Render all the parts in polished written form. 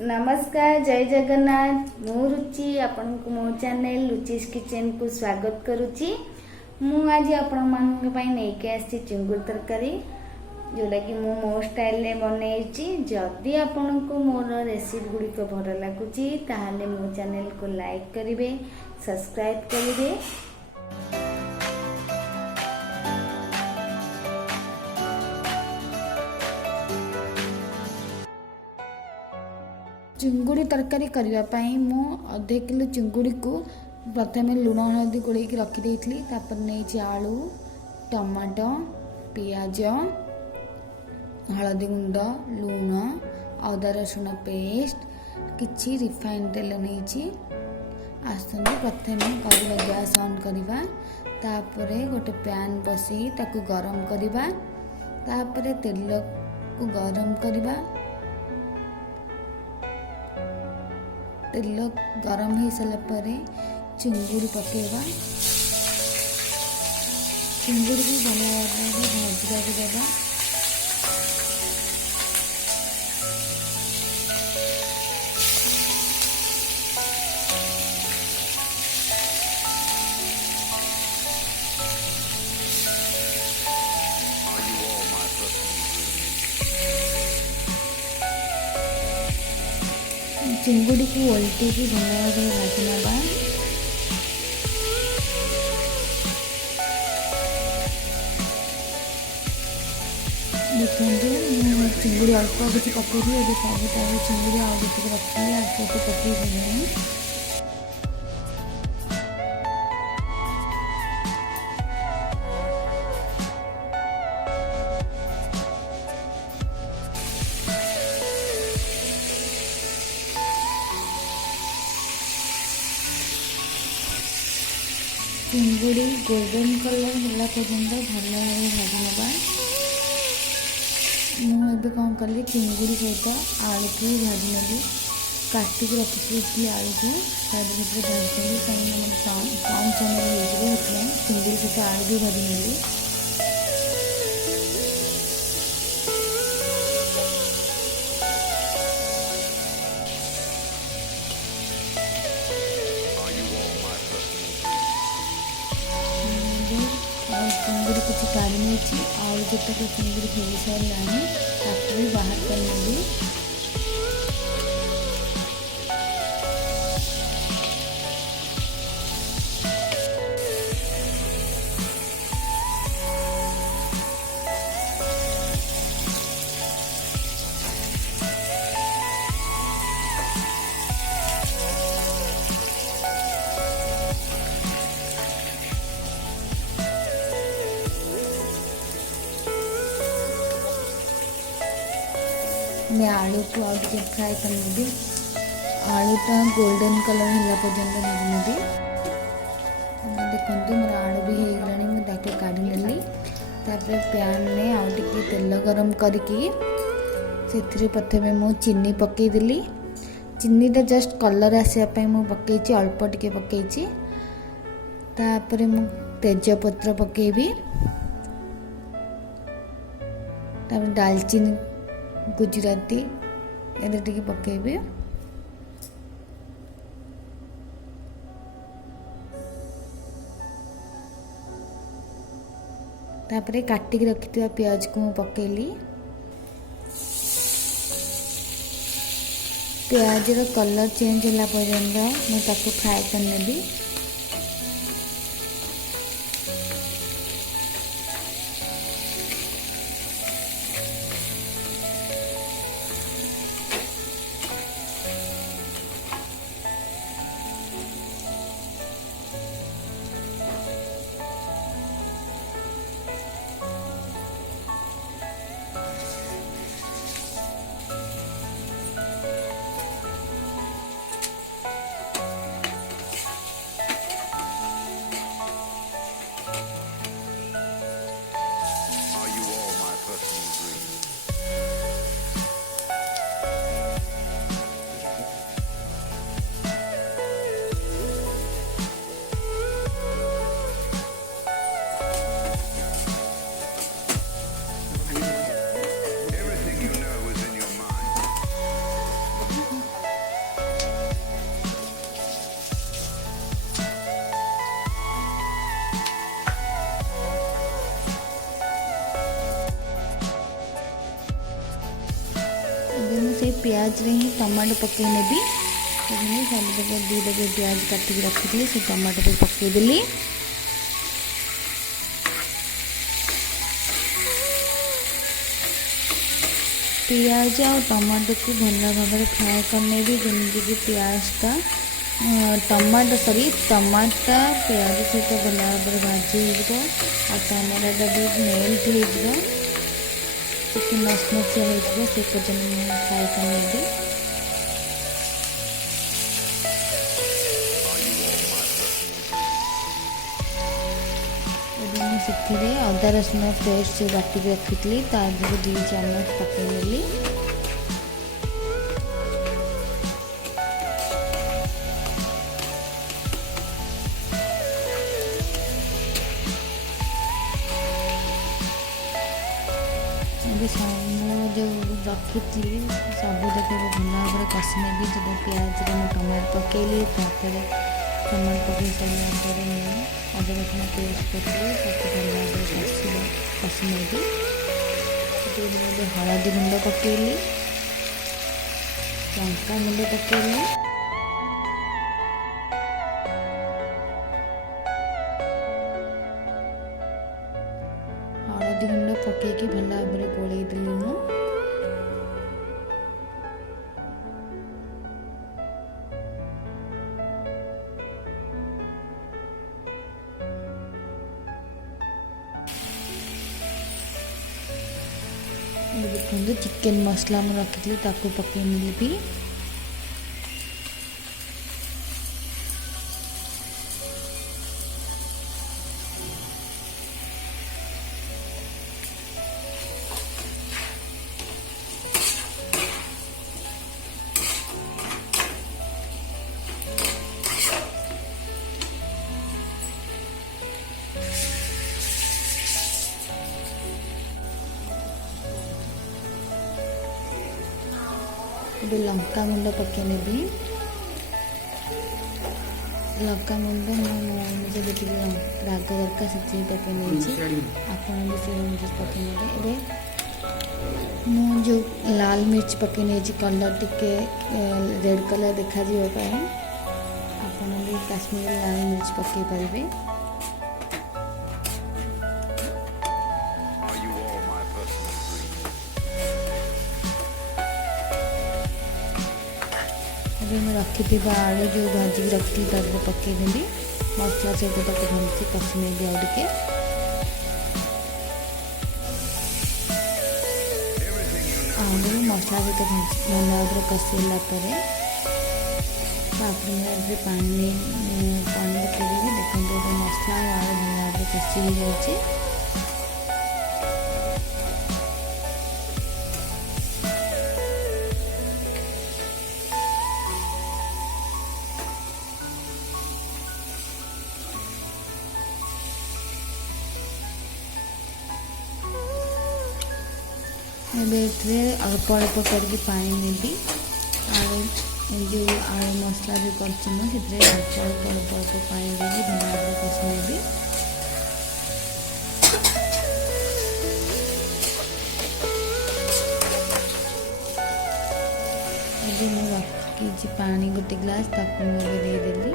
नमस्कार जय जगन्नाथ मु रुचि आपण को मो चैनल रुचिस किचन को स्वागत करुच्ची। मु आज आपण मान नहीं आसी चिंगुड़ी तरकारी जोटा कि मु मो स्टाइल रे बनैछि। जदि आपण को मोर रेसिपी गुड़िक भल लगुच ताहले मो चैनल को लाइक करेंगे, सब्सक्राइब करेंगे। चिंगुड़ी तरकारी करने मु अधे किलो चिंगुड़ी को प्रथम लुण हलदी गोल रखी नहीं आलू, टमाटो, पियाज, हलदी गुंड, लुण, अदा रसुण पेस्ट, किछि रिफाइंड तेल नहीं आसते। प्रथम करवा गैस ऑन करवा, तापरे गोटे पैन बसई ताकू गरम करवा, तापरे तेल को गरम करवा। तेल गरम हो सारा पर चिंगुड़ी पकेवा, चिंगुड़ी को भल भाजवा देवा। चिंगुड़ी को उल्टे की भल भाव भाजी नवा। देखते चिंगुड़ी अल्प किसी पकई सब चिंगुड़ी आगे रखी आगे पकई चिंगुड़ी गोल्डन कलर होला पर्यंत भल भाव भाजी नवा। मुझे कौन कली चिंगुड़ी सहित आलू को भाजी नेली, काटिक रखी आलू को साइड भाजी कहीं कम समय चिंगुड़ी सहित आलू भी भाजी नेली। चिंगुड़ी किसी काढ़ी नहीं आलू जितक चिंगुड़ी हो सारा ताकू भी बाहर कर नेली। मैं आलू को आगे फ्राए करने आलूटा गोल्डन कलर है पर्यंत भाजी देखो मोर आलू भी हो गला मुझे काढ़ी नेली। तापर पैन में आउ टिके तेल गरम करके प्रथम मु चीनी पकईदेली। चीनीटा जस्ट कलर आसापी मुझे पकई अल्प टिके पकई। तापर मु तेजपत्र पकेबी, तापर दालचीनी, गुजराती ये पकेबी। तापर काटिक रखि प्याज को मु पकेली। प्याज रो कलर चेंज होला पर्यंत मैं ताको फ्राए करनेबी। से पियाज रे ही टमाटो पकई नेबी सब जगह दुईटा जो पियाज काटिक रखी से टमाटो को पकईदेली पियाज और टमाटो को भल भाव में फ्राए करने भी जमीक पियाजटा टमाटा पियाज सहित भल भाव में भाजी और टमाटा भी मेल्ट हो मसमसिया हो से पर्यटन फ्राए करने से अदा रसुण पेस्ट बाटिक रखी तार 2 चामच पकईनेली जो रखी सबूक भल भाव में कषि नेबी जब पियाज टमाटो पकईली टमाटो पकई सारा पर अदा रसुण पेस्ट करके भल भाव में कषि नेबी हलदी गुंड पकईली लंका गुंड पकईली हलदी गुंड पकईकी भल भाव में गोलई देली मु देखो चिकेन मसला मैं रखी पकईनेली भी लंका गुंड पकईनेबी लंका गुंड मुझे जी राग दरकार से पकई आपड़ भी से पकईने जो लाल मिर्च पकई कलर टिके रेड कलर देखा आपड़ भी काश्मीर लाल मिर्च पकई पारे मैं रखी आलू जो भाजिक रखी पकईदेवी मसला सहित भलसे कषि नेबी आगे आलू मसला सहित भल भाव में कषिला पानी पकईदेवी देखो मसला आलू भल भाव में कषि हो जाए अल्प अल्प करके पानी नेबी जो आलू मसला जो कर अल्प अल्प पानी देवी भल भाव में कषि नेबी रखी पानी गोटे ग्लास देदेली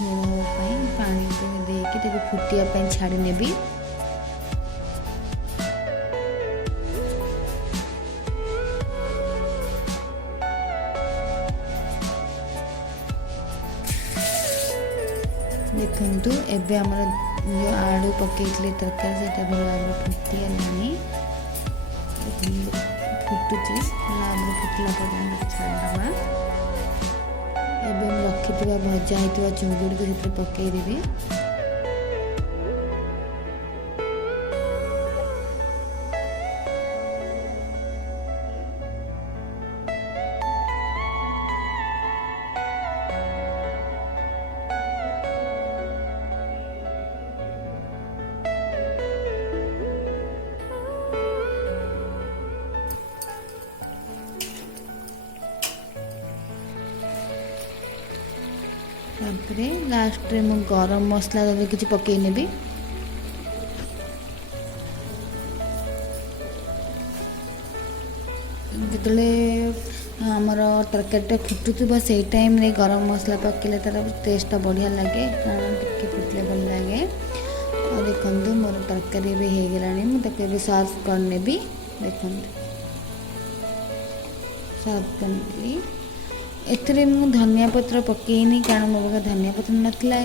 झोल पानी देकी फुटिया छाड़ी नेबी देखु एबे आमर जो आलू पकई तरकारी से भल भाव में फुटीगलानी फुटुची भल भाव में फुटला पर्यटन छाड़ीदे एवं रखी भजा होता चुंगुड़ी को पकईदेवी लास्ट रे मु गरम मसला किसी पकई नेबी ଯେତେବେଳେ ଆମର ତରକାରୀଟା ଫୁଟୁଥିବ ସେଇ ଟାଇମ୍ରେ ଗରମ ମସଲା ପକାଇଲେ ତା'ର ଟେଷ୍ଟଟା ବଢ଼ିଆ ଲାଗେ, କାରଣ ଟିକେ ଫୁଟିଲେ ଭଲ ଲାଗେ। ଆଉ ଦେଖନ୍ତୁ ମୋର ତରକାରୀ ଏବେ ହେଇଗଲାଣି, ମୁଁ ତାକୁ ଏବେ ସର୍ଭ କରିନେବି। ଦେଖନ୍ତୁ ସର୍ଭ କରିନେଲି। ଏଥିରେ ମୁଁ ଧନିଆ ପତ୍ର ପକାଇନି, କାରଣ ମୋ ପାଖରେ ଧନିଆ ପତ୍ର ନଥିଲା।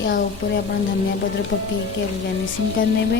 ୟା ଉପରେ ଆପଣ ଧନିଆ ପତ୍ର ପକାଇକି ଗାର୍ନିସିଂ କରିନେବେ।